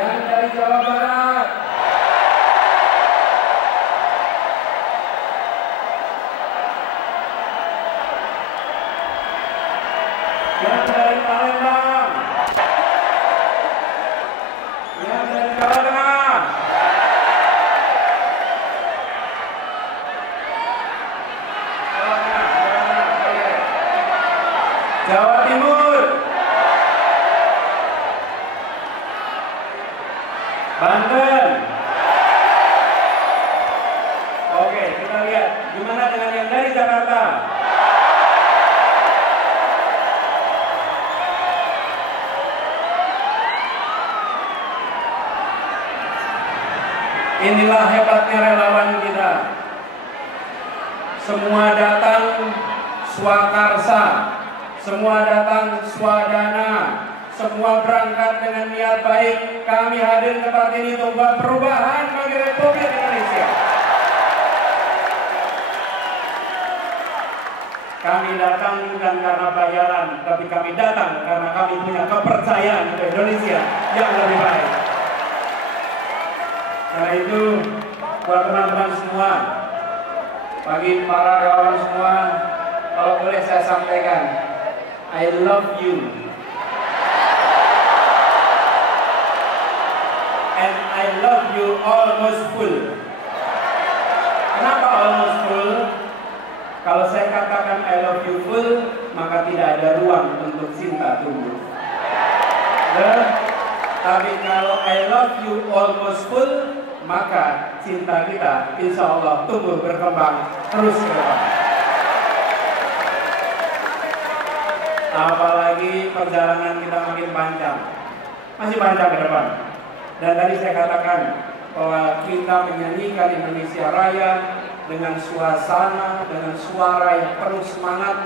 Yang dari Jawa Barat. Yang dari Palembang. Yang dari Jawa Tengah. Jawa Timur. Banten. Oke, kita lihat gimana dengan yang dari Jakarta. Inilah hebatnya relawan kita. Semua datang swakarsa, semua datang swadana, semua berangkat dengan niat baik. Kami hadir tempat ini untuk membuat perubahan bagi Republik Indonesia. Kami datang bukan karena bayaran, tapi kami datang karena kami punya kepercayaan untuk Indonesia yang lebih baik. Karena itu, buat teman-teman semua, bagi para relawan semua, kalau boleh saya sampaikan, I love you. And I love you almost full. Kenapa almost full? Kalau saya katakan I love you full, maka tidak ada ruang untuk cinta tumbuh. Tapi kalau I love you almost full, maka cinta kita insya Allah tumbuh berkembang terus ke depan. Apalagi perjalanan kita makin panjang, masih panjang ke depan. Dan tadi saya katakan bahwa kita menyanyikan Indonesia Raya dengan suasana, dengan suara yang penuh semangat.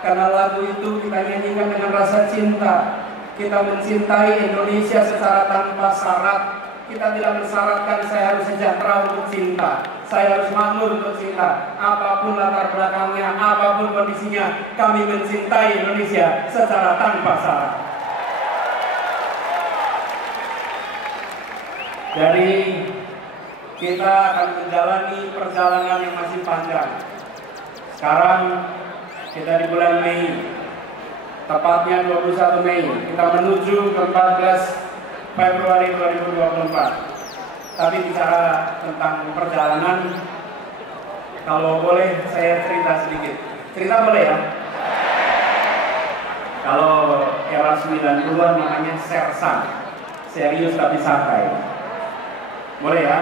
Karena lagu itu kita nyanyikan dengan rasa cinta. Kita mencintai Indonesia secara tanpa syarat. Kita tidak mensyaratkan saya harus sejahtera untuk cinta, saya harus makmur untuk cinta. Apapun latar belakangnya, apapun kondisinya, kami mencintai Indonesia secara tanpa syarat. Jadi kita akan menjalani perjalanan yang masih panjang. Sekarang kita di bulan Mei, tepatnya 21 Mei, kita menuju ke 14 Februari 2024. Tapi bicara tentang perjalanan, kalau boleh saya cerita sedikit. Cerita boleh ya? Kalau era 90-an namanya sersan, serius tapi santai. Boleh ya?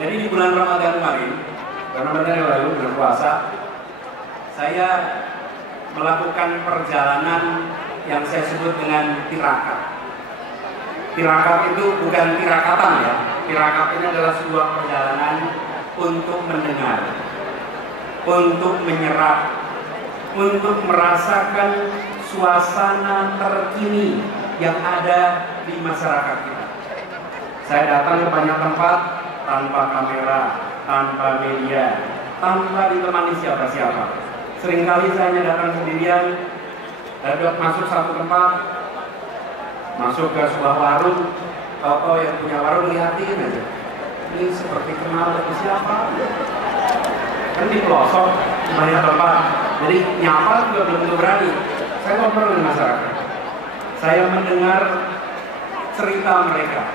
Jadi di bulan Ramadan kemarin, Ramadan yang lalu, bulan puasa, saya melakukan perjalanan yang saya sebut dengan tirakat. Tirakat itu bukan tirakatan ya. Tirakat ini adalah sebuah perjalanan untuk mendengar, untuk menyerap, untuk merasakan suasana terkini yang ada di masyarakat kita. Saya datang ke banyak tempat tanpa kamera, tanpa media, tanpa ditemani siapa-siapa. Seringkali saya datang sendirian. Dapat masuk satu tempat, masuk ke sebuah warung, toko yang punya warung lihatin aja. Ini seperti kenal dari siapa? Kan di pelosok, di banyak tempat. Jadi nyapa juga belum tentu berani. Saya ngobrol dengan masyarakat. Saya mendengar cerita mereka.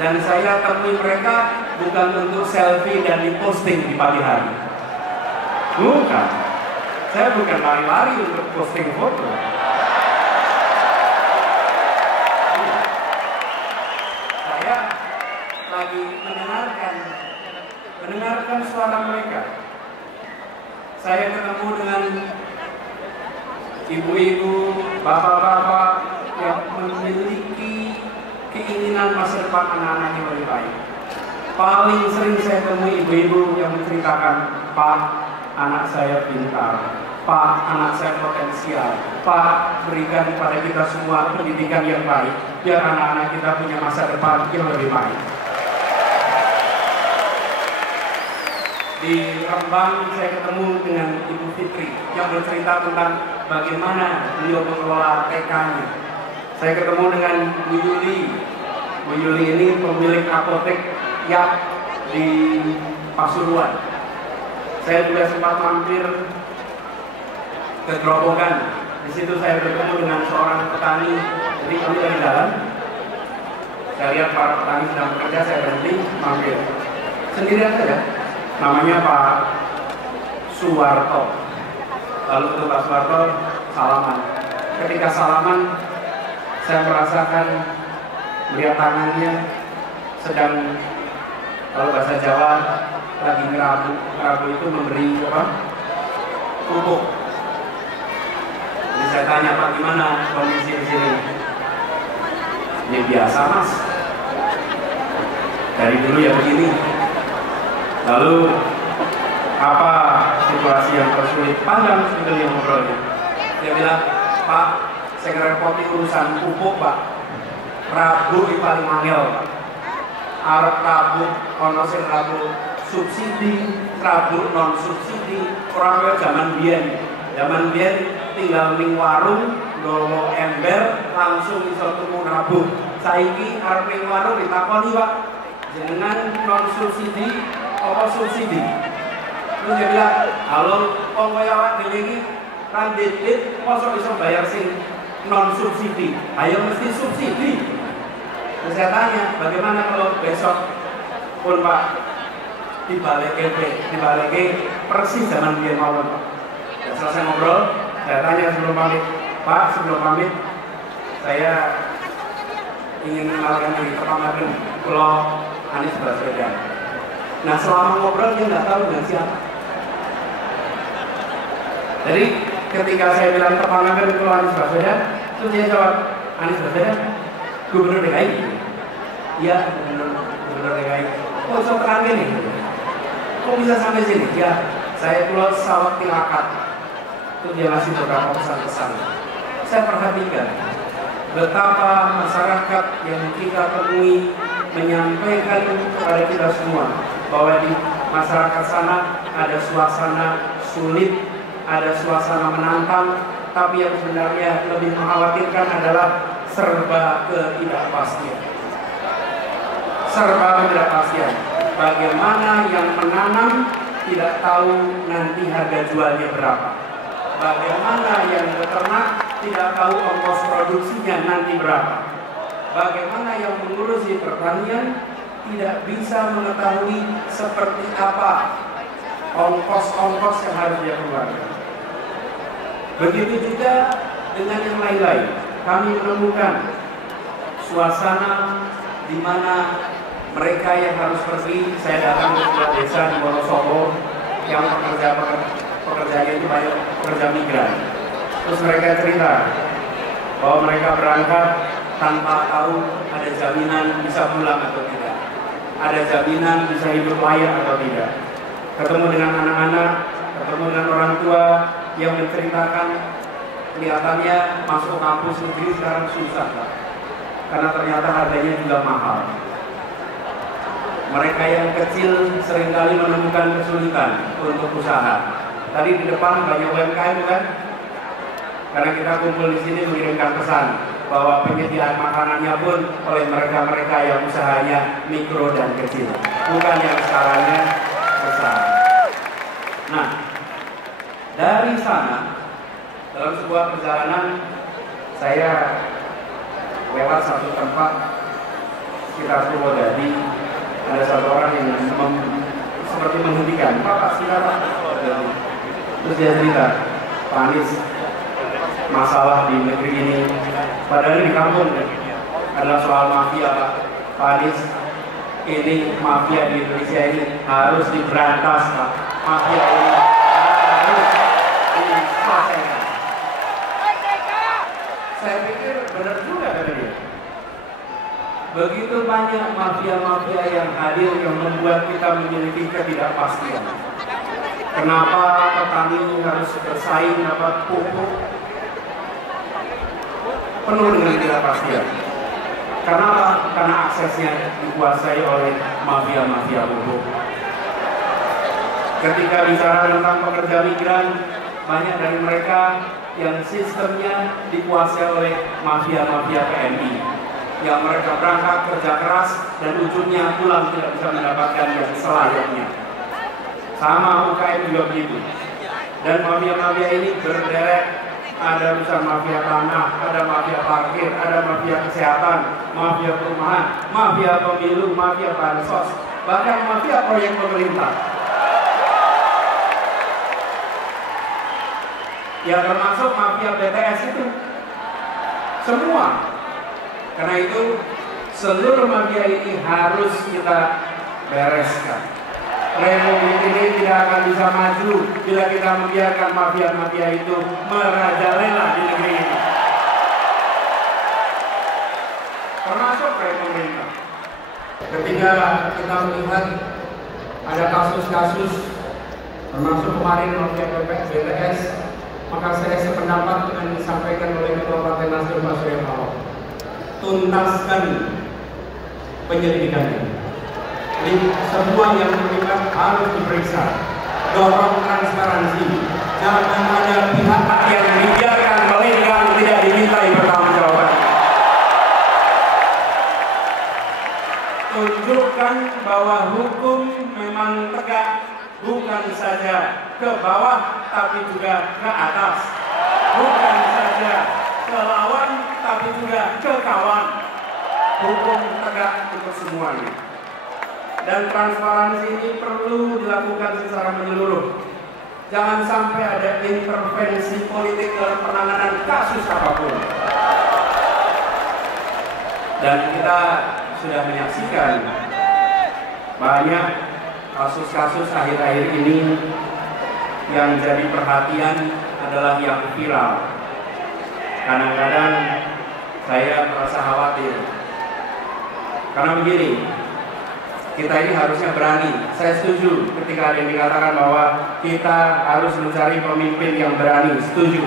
Dan saya temui mereka bukan untuk selfie dan diposting di pagi hari. Bukan. Saya bukan lari-lari untuk posting foto. Saya lagi mendengarkan suara mereka. Saya ketemu dengan ibu-ibu, bapak-bapak yang memiliki keinginan masa depan anak-anaknya lebih baik. Paling sering saya temui ibu-ibu yang menceritakan, Pak, anak saya pintar, Pak, anak saya potensial, Pak, berikan kepada kita semua pendidikan yang baik, biar anak-anak kita punya masa depan yang lebih baik. Di Rembang saya ketemu dengan Ibu Fitri yang bercerita tentang bagaimana beliau mengelola TK-nya. Saya ketemu dengan Bu Yuli. Bu Yuli ini pemilik apotek Yap di Pasuruan. Saya juga sempat mampir ke Grobogan. Di situ saya bertemu dengan seorang petani. Jadi kami dari jalan, saya lihat para petani sedang bekerja, saya berhenti mampir. Sendirian saja. Namanya Pak Suwarto. Lalu ke Pak Suwarto salaman. Ketika salaman, saya merasakan melihat tangannya sedang, kalau bahasa Jawa lagi ngerabu. Ngerabu itu memberi apa? Pupuk. Jadi saya tanya, Pak, gimana kondisi di sini? Ya biasa, Mas. Dari dulu ya begini. Lalu apa situasi yang tersulit? Panjang sebetulnya ngobrolnya. Dia bilang, Pak, saya ngerepoti urusan pupuk, Pak. Rabu di paling angel, Pak. Arep rabu, ono sing rabu subsidi, rabu non subsidi. Orang kaya zaman biyen. Zaman biyen tinggal ning warung, nggawa ember, langsung iso tuku rabu. Saiki arep ning warung ditakoni, Pak, jenengan non subsidi apa subsidi? Terus dia bilang, halo, wong kaya awak dhewe iki kan dit mosok iso bayar sing non subsidi? Ayo mesti subsidi. Terus saya tanya, bagaimana kalau besok pun Pak dibalik persis zaman dia mawon, Pak. Dan selesai ngobrol, saya tanya sebelum pamit, Pak, sebelum pamit saya ingin mengenalkan diri, perkenalkan kalau Anies Baswedan. Nah, selama ngobrol dia nggak tahu dengan siapa. Jadi ketika saya bilang perkenalkan kalau Anies Baswedan, terus dia jawab, Anies Baswedan Gubernur DKI. Iya, Gubernur DKI. Kok bisa terangin nih? Kok bisa sampai sini? Ya, saya keluar sawat Tirakat. Itu dia ngasih beberapa pesan-pesan. Saya perhatikan betapa masyarakat yang kita temui menyampaikan kepada kita semua bahwa di masyarakat sana ada suasana sulit, ada suasana menantang, tapi yang sebenarnya lebih mengkhawatirkan adalah serba ketidakpastian. Serba ketidakpastian. Bagaimana yang menanam tidak tahu nanti harga jualnya berapa. Bagaimana yang beternak tidak tahu ongkos produksinya nanti berapa. Bagaimana yang mengurusi pertanian tidak bisa mengetahui seperti apa ongkos-ongkos yang harus dia keluarkan. Begitu juga dengan yang lain-lain. Kami menemukan suasana di mana mereka yang harus pergi. Saya datang ke sebuah desa di Wonosobo yang pekerjanya itu banyak pekerja migran. Terus mereka cerita bahwa mereka berangkat tanpa tahu ada jaminan bisa pulang atau tidak, ada jaminan bisa hidup layak atau tidak. Ketemu dengan anak-anak, ketemu dengan orang tua yang menceritakan kelihatannya masuk kampus negeri sekarang susah, Pak, karena ternyata harganya juga mahal. Mereka yang kecil seringkali menemukan kesulitan untuk usaha. Tadi di depan banyak UMKM, kan? Karena kita kumpul di sini mengirimkan pesan bahwa penyediaan makanannya pun oleh mereka-mereka yang usahanya mikro dan kecil, bukan yang skalanya besar. Nah, dari sana dalam sebuah perjalanan saya lewat satu tempat sekitar Purwodadi. Ada satu orang yang seperti menghentikan, Pak, silakan. Terus dia cerita, Pak Anies, masalah di negeri ini, padahal di kampung adalah soal mafia, Pak Anies. Ini mafia di Indonesia ini harus diberantas, Pak. Mafia ini harus diselesaikan. Saya pikir benar juga kata dia. Begitu banyak mafia-mafia yang hadir yang membuat kita memiliki ketidakpastian. Kenapa petani harus bersaing dapat pupuk? Penuh dengan ketidakpastian. Karena aksesnya dikuasai oleh mafia-mafia pupuk. Ketika bicara tentang pekerja migran, banyak dari mereka yang sistemnya dikuasai oleh mafia-mafia PNI, yang mereka berangkat kerja keras dan ujungnya pulang tidak bisa mendapatkan yang selayaknya. Sama UKM juga begitu. Dan mafia-mafia ini berderet, ada urusan mafia tanah, ada mafia parkir, ada mafia kesehatan, mafia perumahan, mafia pemilu, mafia bansos, bahkan mafia proyek pemerintah. Ya termasuk mafia BTS itu. Semua. Karena itu seluruh mafia ini harus kita bereskan. Republik ini tidak akan bisa maju bila kita membiarkan mafia-mafia itu merajalela di negeri ini. Termasuk pemerintah. Ketika kita melihat ada kasus-kasus, termasuk kemarin mafia BTS, maka saya sependapat dengan disampaikan oleh Ketua Partai Nasdem Pak Surya Paloh. Tuntaskan penyelidikannya. Semua yang terlibat harus diperiksa. Dorong transparansi. Jangan ada pihak yang dibiarkan melenggang tidak dimintai pertanggungjawaban. Tunjukkan bahwa hukum memang tegak, bukan saja ke bawah tapi juga ke atas. Bukan saja ke lawan tapi juga ke kawan. Hukum tegak untuk semuanya. Dan transparansi ini perlu dilakukan secara menyeluruh. Jangan sampai ada intervensi politik dalam penanganan kasus apapun. Dan kita sudah menyaksikan banyak kasus-kasus akhir-akhir ini yang jadi perhatian adalah yang viral. Kadang-kadang saya merasa khawatir. Karena begini, kita ini harusnya berani. Saya setuju ketika ada yang dikatakan bahwa kita harus mencari pemimpin yang berani. Setuju.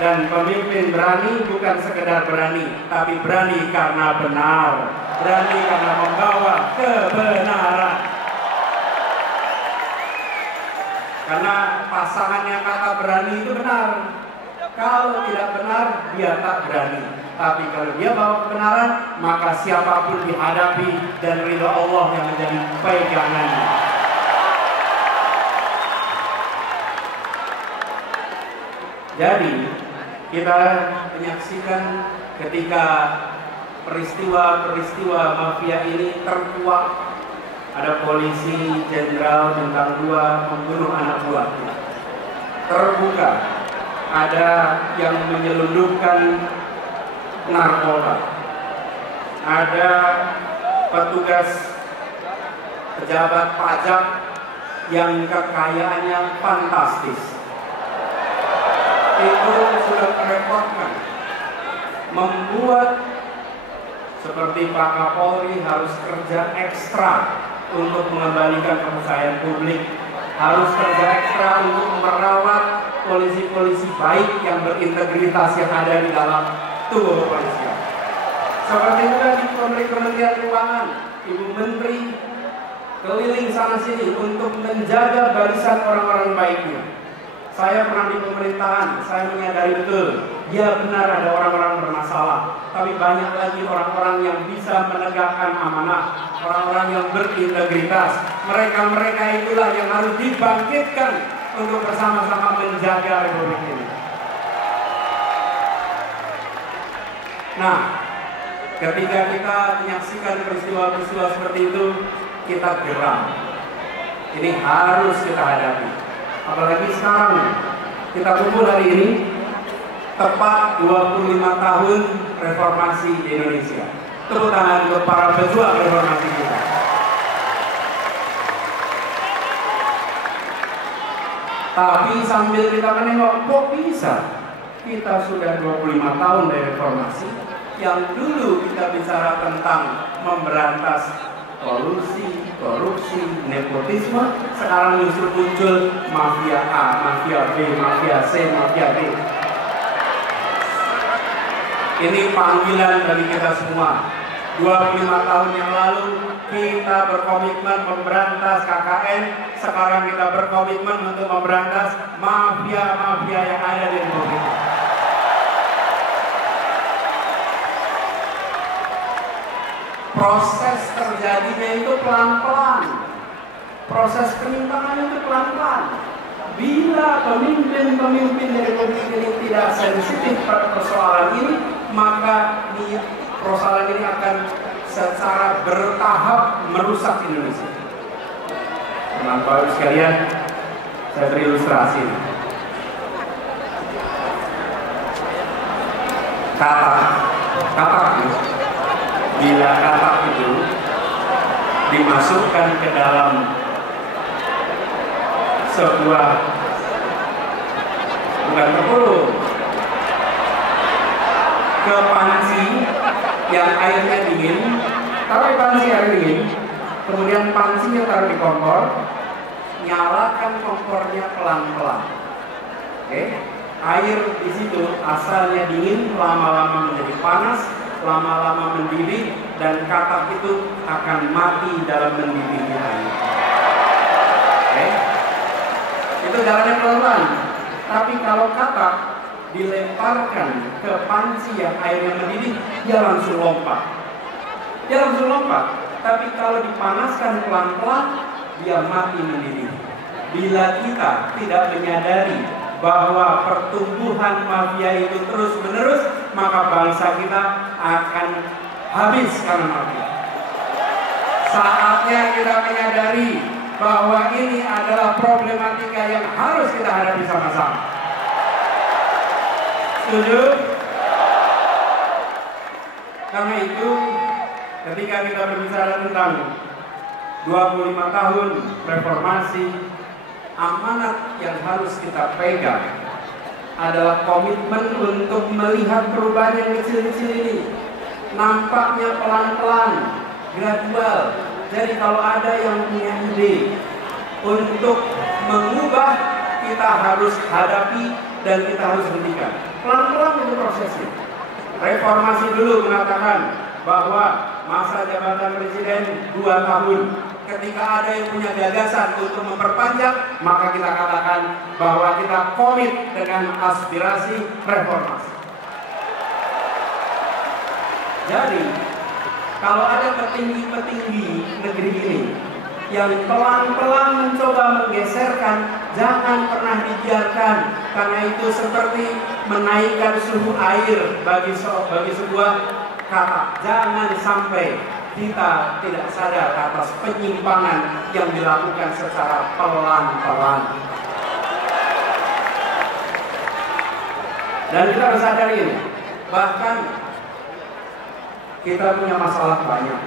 Dan pemimpin berani bukan sekedar berani, tapi berani karena benar. Berani karena membawa kebenaran. Karena pasangan yang kata berani itu benar. Kalau tidak benar, dia tak berani. Tapi kalau dia bawa kebenaran, maka siapapun dihadapi dan ridha Allah yang menjadi pegangannya. Jadi kita menyaksikan ketika peristiwa-peristiwa mafia ini terkuak. Ada polisi jenderal bintang 2 membunuh anak buahnya. Terbuka. Ada yang menyelundupkan narkoba. Ada petugas pejabat pajak yang kekayaannya fantastis. Itu sudah merepotkan. Membuat seperti Pak Kapolri harus kerja ekstra untuk mengembalikan kepercayaan publik, harus kerja ekstra untuk merawat polisi-polisi baik yang berintegritas yang ada di dalam tubuh kepolisian. Seperti juga di Kementerian Keuangan, Ibu Menteri keliling sana sini untuk menjaga barisan orang-orang baiknya. Saya pernah di pemerintahan, saya menyadari betul, ya benar ada orang-orang bermasalah, tapi banyak lagi orang-orang yang bisa menegakkan amanah, orang-orang yang berintegritas. Mereka-mereka itulah yang harus dibangkitkan untuk bersama-sama menjaga Republik ini. Nah, ketika kita menyaksikan peristiwa-peristiwa seperti itu, kita geram. Ini harus kita hadapi. Apalagi sekarang kita kumpul hari ini tepat 25 tahun reformasi di Indonesia. Tepuk tangan untuk para pejuang reformasi kita. Tapi sambil kita menengok, kok bisa? Kita sudah 25 tahun dari reformasi, yang dulu kita bicara tentang memberantas kolusi, korupsi, nepotisme, sekarang justru muncul mafia A, mafia B, mafia C, mafia D. Ini panggilan bagi kita semua 25 tahun yang lalu kita berkomitmen memberantas KKN, sekarang kita berkomitmen untuk memberantas mafia-mafia yang ada di Republik ini. Proses terjadinya itu pelan-pelan. Proses penyimpangan itu pelan-pelan. Bila pemimpin-pemimpin dari Republik ini tidak sensitif pada persoalan ini, maka persoalan ini akan secara bertahap merusak Indonesia. Teman-teman sekalian, saya berilustrasi. Katak itu, bila katak itu dimasukkan ke dalam sebuah, bukan tempurung, ke panci yang airnya dingin, taruh di panci air dingin, kemudian pancinya taruh di kompor, nyalakan kompornya pelan-pelan. Oke, air di situ asalnya dingin, lama-lama menjadi panas, lama-lama mendidih, dan katak itu akan mati dalam mendidihnya air. Oke, itu jalannya pelan-pelan. Tapi kalau katak dilemparkan ke panci yang airnya mendidih, dia langsung lompat. Tapi kalau dipanaskan pelan-pelan, dia mati mendidih. Bila kita tidak menyadari bahwa pertumbuhan mafia itu terus-menerus, maka bangsa kita akan habis karena mafia. Saatnya kita menyadari bahwa ini adalah problematika yang harus kita hadapi sama-sama. Setuju? Karena itu, ketika kita berbicara tentang 25 tahun reformasi, amanat yang harus kita pegang adalah komitmen untuk melihat perubahan yang kecil-kecil ini. Nampaknya pelan-pelan, gradual. Jadi kalau ada yang punya ide untuk mengubah, kita harus hadapi dan kita harus hentikan. Pelan-pelan itu prosesnya. Reformasi dulu mengatakan bahwa masa jabatan presiden 2 tahun. Ketika ada yang punya gagasan untuk memperpanjang, maka kita katakan bahwa kita komit dengan aspirasi reformasi. Jadi, kalau ada petinggi-petinggi negeri ini yang pelan-pelan mencoba menggeserkan, jangan pernah dibiarkan, karena itu seperti menaikkan suhu air bagi sebuah kata. Jangan sampai kita tidak sadar atas penyimpangan yang dilakukan secara pelan-pelan. Dan kita harus sadar ini, bahkan kita punya masalah banyak.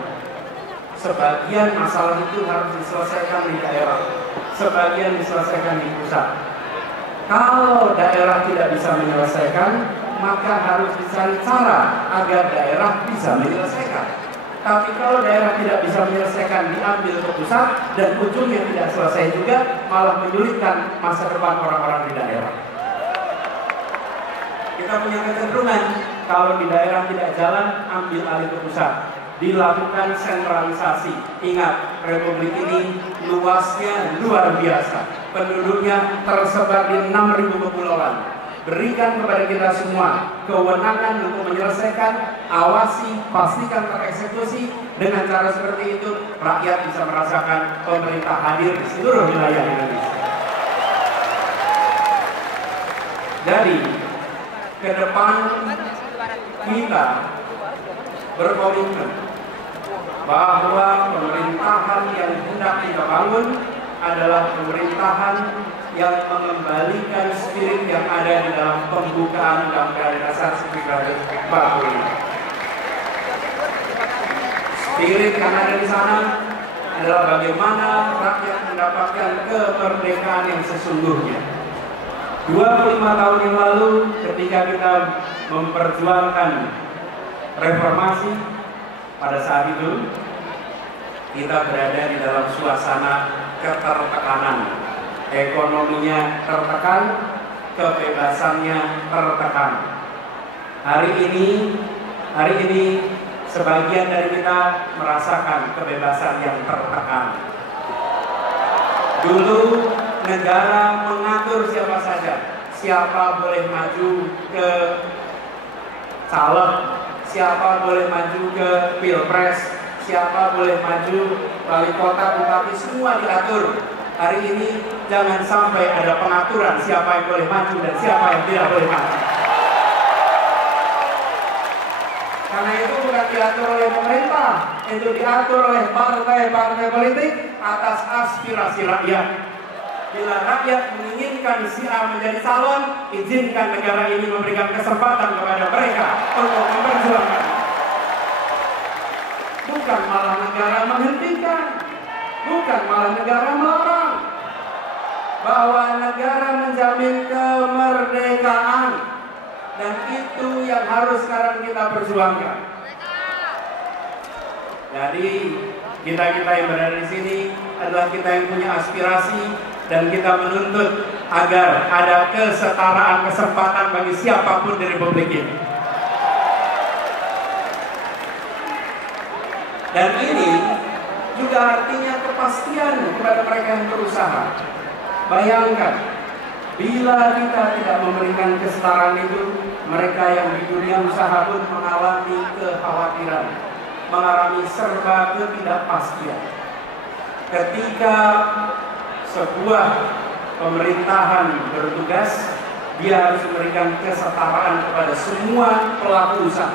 Sebagian masalah itu harus diselesaikan di daerah, sebagian diselesaikan di pusat. Kalau daerah tidak bisa menyelesaikan, maka harus dicari cara agar daerah bisa menyelesaikan. Tapi kalau daerah tidak bisa menyelesaikan, diambil ke pusat, dan ujungnya tidak selesai juga, malah menyulitkan masa depan orang-orang di daerah. Kita punya kecenderungan, kalau di daerah tidak jalan, ambil alih ke pusat. Dilakukan sentralisasi. Ingat, Republik ini luasnya luar biasa. Penduduknya tersebar di 6.000 kepulauan. Berikan kepada kita semua kewenangan untuk menyelesaikan, awasi, pastikan tereksekusi. Dengan cara seperti itu, rakyat bisa merasakan pemerintah hadir di seluruh wilayah Indonesia. Jadi, ke depan kita berkomitmen bahwa pemerintahan yang hendak kita bangun adalah pemerintahan yang mengembalikan spirit yang ada di dalam pembukaan Undang-Undang Dasar 1945. Spirit yang ada di sana adalah bagaimana rakyat mendapatkan kemerdekaan yang sesungguhnya. 25 tahun yang lalu, ketika kita memperjuangkan reformasi, pada saat itu kita berada di dalam suasana ketertekanan. Ekonominya tertekan, kebebasannya tertekan. Hari ini sebagian dari kita merasakan kebebasan yang tertekan. Dulu negara mengatur siapa saja, siapa boleh maju ke caleg, siapa boleh maju ke pilpres, siapa boleh maju wali kota, bupati, semua diatur. Hari ini jangan sampai ada pengaturan siapa yang boleh maju dan siapa yang tidak boleh maju. Karena itu bukan diatur oleh pemerintah, itu diatur oleh partai-partai politik atas aspirasi rakyat. Bila rakyat menginginkan si A menjadi calon, izinkan negara ini memberikan kesempatan kepada mereka untuk memperjuangkan. Bukan malah negara menghentikan, bukan malah negara melarang. Bahwa negara menjamin kemerdekaan, dan itu yang harus sekarang kita perjuangkan. Jadi kita yang berada di sini adalah kita yang punya aspirasi, dan kita menuntut agar ada kesetaraan kesempatan bagi siapapun di Republik ini. Dan ini juga artinya kepastian kepada mereka yang berusaha. Bayangkan, bila kita tidak memberikan kesetaraan itu, mereka yang di dunia usaha pun mengalami kekhawatiran, mengalami serba ketidakpastian. Ketika sebuah pemerintahan bertugas, dia harus memberikan kesetaraan kepada semua pelaku usaha.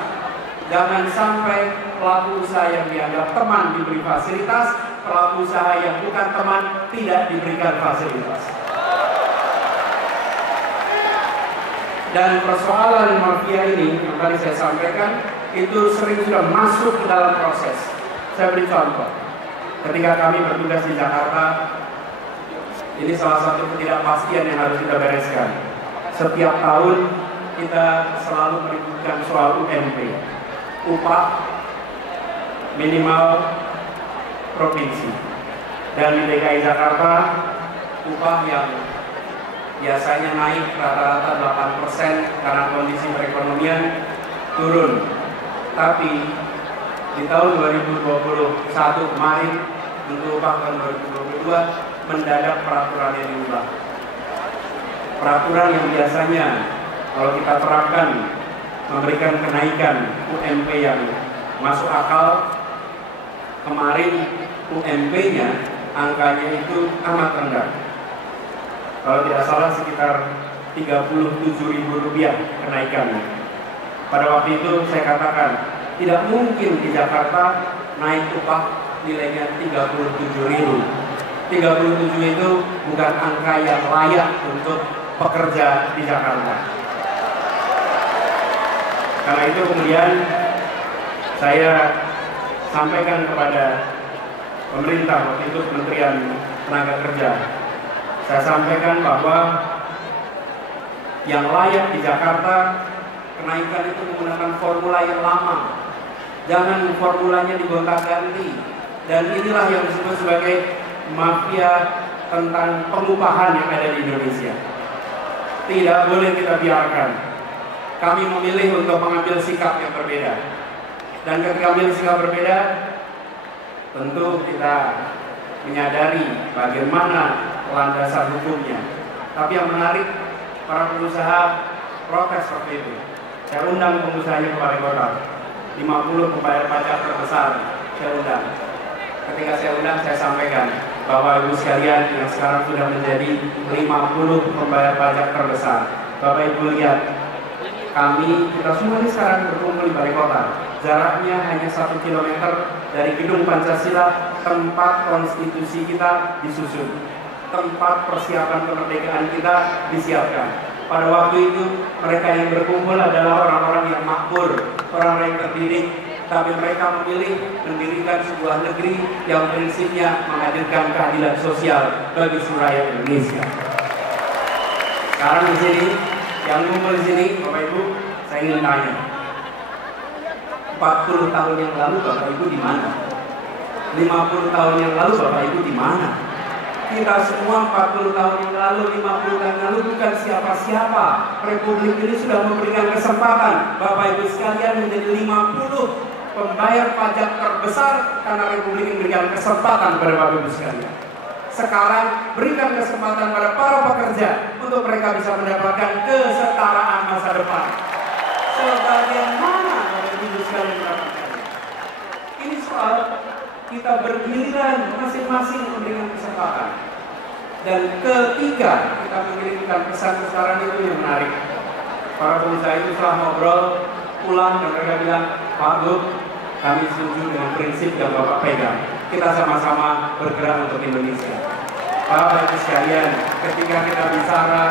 Jangan sampai pelaku usaha yang dianggap teman diberi fasilitas, pelaku usaha yang bukan teman tidak diberikan fasilitas. Dan persoalan mafia ini yang tadi saya sampaikan, itu sering sudah masuk ke dalam proses. Saya beri contoh. Ketika kami bertugas di Jakarta, ini salah satu ketidakpastian yang harus kita bereskan. Setiap tahun kita selalu meributkan soal UMP, upah minimal provinsi. Dan di DKI Jakarta, upah yang biasanya naik rata-rata 8% karena kondisi perekonomian turun. Tapi di tahun 2021 kemarin, untuk upah tahun 2022, mendadak peraturan yang diubah. Peraturan yang biasanya kalau kita terapkan memberikan kenaikan UMP yang masuk akal, kemarin UMP-nya angkanya itu amat rendah. Kalau tidak salah sekitar Rp37.000 kenaikannya. Pada waktu itu saya katakan, tidak mungkin di Jakarta naik upah nilainya Rp37.000. 37 itu bukan angka yang layak untuk pekerja di Jakarta. Karena itu kemudian saya sampaikan kepada pemerintah, waktu itu Kementerian Tenaga Kerja, saya sampaikan bahwa yang layak di Jakarta kenaikan itu menggunakan formula yang lama, jangan formulanya digonta-ganti. Dan inilah yang disebut sebagai mafia tentang pengupahan yang ada di Indonesia. Tidak boleh kita biarkan. Kami memilih untuk mengambil sikap yang berbeda. Dan ketika ambil sikap berbeda, tentu kita menyadari bagaimana landasan hukumnya. Tapi yang menarik, para pengusaha protes seperti itu. Saya undang pengusahanya ke Balai Kota, 50 pembayar pajak terbesar saya undang. Ketika saya undang, saya sampaikan bahwa ibu sekalian yang sekarang sudah menjadi 50 pembayar pajak terbesar. Bapak Ibu lihat, kita semua ini sekarang berkumpul di Balai Kota. Jaraknya hanya 1 kilometer dari Gedung Pancasila, tempat konstitusi kita disusun, tempat persiapan kemerdekaan kita disiapkan. Pada waktu itu mereka yang berkumpul adalah orang-orang yang makmur, orang-orang yang terdidik, tapi mereka memilih mendirikan sebuah negeri yang prinsipnya menghadirkan keadilan sosial bagi seluruh rakyat Indonesia. Sekarang di sini, yang kumpul di sini, Bapak Ibu, saya ingin tanya, 40 tahun yang lalu Bapak Ibu di mana? 50 tahun yang lalu Bapak Ibu di mana? Kita semua 40 tahun yang lalu, 50 tahun yang lalu bukan siapa-siapa. Republik ini sudah memberikan kesempatan Bapak Ibu sekalian menjadi 50 pembayar pajak terbesar karena Republik ini memberikan kesempatan kepada Bapak Ibu sekalian. Sekarang berikan kesempatan pada para pekerja untuk mereka bisa mendapatkan kesetaraan masa depan. Sebagaimana Bapak Ibu sekalian mendapatkan. Ini soal kita bergiliran masing-masing memberikan kesempatan. Dan ketiga, kita mengirimkan pesan kesetaraan itu yang menarik. Para pengusaha itu setelah ngobrol pulang dan mereka bilang, Pak Gub, kami setuju dengan prinsip yang Bapak pegang. Kita sama-sama bergerak untuk Indonesia. Bapak Ibu sekalian, ketika kita bicara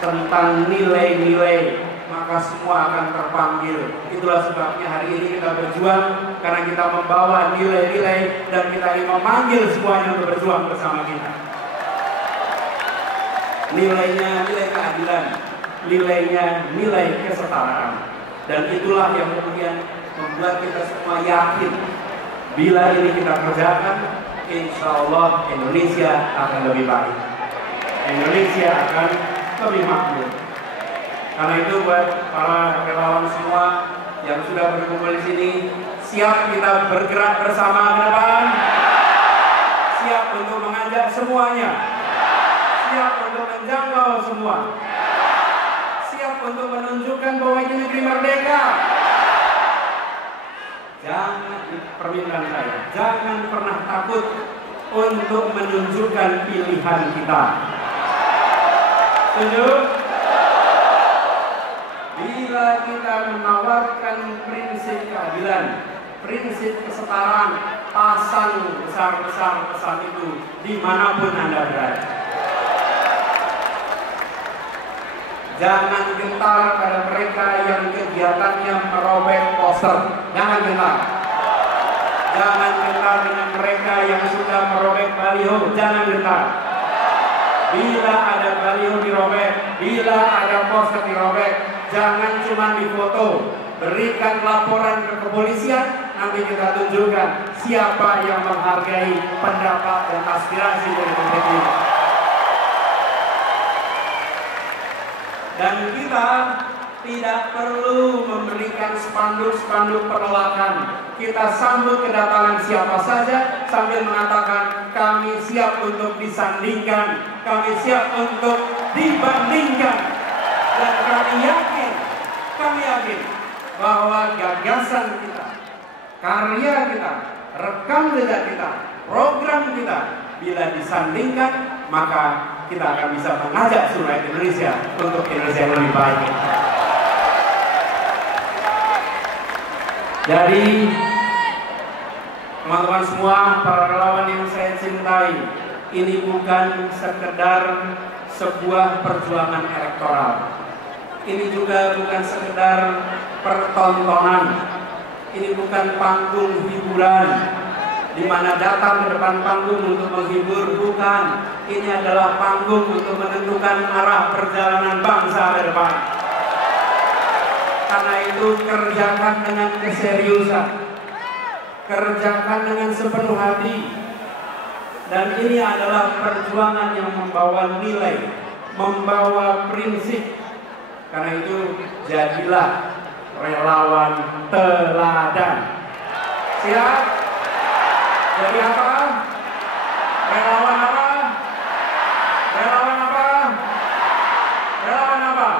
tentang nilai-nilai, maka semua akan terpanggil. Itulah sebabnya hari ini kita berjuang, karena kita membawa nilai-nilai dan kita ingin memanggil semuanya untuk berjuang bersama kita. Nilainya nilai keadilan, nilainya nilai kesetaraan. Dan itulah yang kemudian membuat kita semua yakin, bila ini kita kerjakan, insya Allah Indonesia akan lebih baik. Indonesia akan lebih makmur. Karena itu buat para relawan semua yang sudah berkumpul di sini, siap kita bergerak bersama ke depan? Siap untuk mengajak semuanya? Siap untuk menjangkau semua? Siap untuk menunjukkan bahwa ini negeri merdeka? Jangan, permintaan saya, jangan pernah takut untuk menunjukkan pilihan kita. Setuju? Bila kita menawarkan prinsip keadilan, prinsip kesetaraan, pasang besar-besar pesan itu dimanapun Anda berada. Jangan gentar pada mereka yang kegiatannya merobek poster. Jangan gentar. Jangan gentar dengan mereka yang suka merobek baliho. Jangan gentar. Bila ada baliho dirobek, bila ada poster dirobek, jangan cuma difoto. Berikan laporan ke kepolisian. Nanti kita tunjukkan siapa yang menghargai pendapat dan aspirasi dari publik ini. Dan kita tidak perlu memberikan spanduk-spanduk penolakan. Kita sambut kedatangan siapa saja sambil mengatakan kami siap untuk disandingkan, kami siap untuk dibandingkan. Dan kami yakin bahwa gagasan kita, karya kita, rekam jejak kita, program kita, bila disandingkan, maka kita akan bisa mengajak seluruh Indonesia untuk Indonesia yang lebih baik. Jadi, teman-teman semua, para relawan yang saya cintai, ini bukan sekedar sebuah perjuangan elektoral. Ini juga bukan sekedar pertontonan. Ini bukan panggung hiburan, di mana datang ke depan panggung untuk menghibur, bukan. Ini adalah panggung untuk menentukan arah perjalanan bangsa ke depan. Karena itu kerjakan dengan keseriusan, kerjakan dengan sepenuh hati. Dan ini adalah perjuangan yang membawa nilai, membawa prinsip. Karena itu jadilah relawan teladan. Siap? Jadi apa? Relawan apa? Relawan apa? Relawan apa?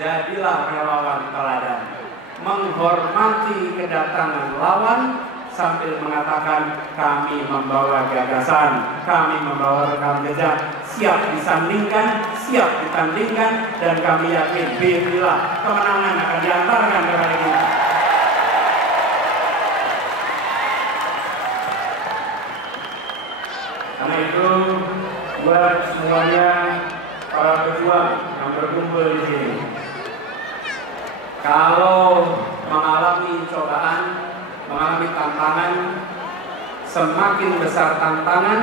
Jadilah relawan teladan. Menghormati kedatangan lawan sambil mengatakan kami membawa gagasan, kami membawa rekam jejak, siap disandingkan, siap ditandingkan, dan kami yakin bila kemenangan akan diantarkan kepada kita. Karena itu buat semuanya para pejuang yang berkumpul di sini, kalau mengalami cobaan, mengalami tantangan, semakin besar tantangan,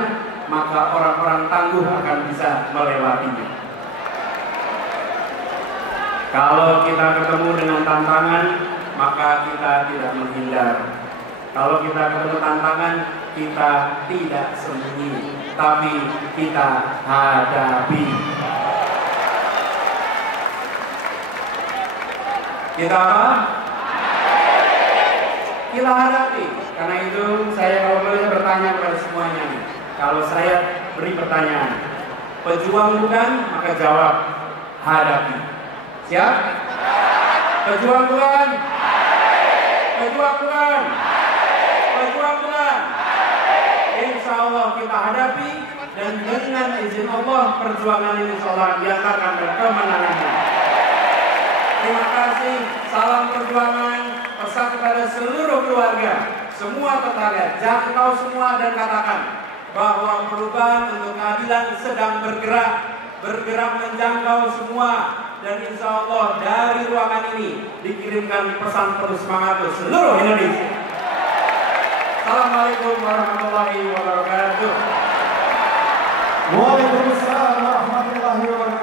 maka orang-orang tangguh akan bisa melewatinya. Kalau kita ketemu dengan tantangan, maka kita tidak menghindar. Kalau kita ketemu tantangan, kita tidak sembunyi, tapi kita hadapi. Kita apa? kita hadapi. Karena itu saya kalau boleh bertanya kepada semuanya nih. Kalau saya beri pertanyaan, pejuang bukan, maka jawab hadapi. Siap? Pejuang bukan? Pejuang bukan? Pejuang bukan? Insya Allah kita hadapi, dan dengan izin Allah perjuangan ini insya Allah diantarkan ke kemenangan. Terima kasih, salam perjuangan, pesan kepada seluruh keluarga, semua tetangga, jangkau semua dan katakan bahwa perubahan untuk keadilan sedang bergerak menjangkau semua, dan insya Allah dari ruangan ini dikirimkan pesan penuh semangat untuk seluruh Indonesia. Assalamualaikum warahmatullahi wabarakatuh. Waalaikumsalam warahmatullahi wabarakatuh.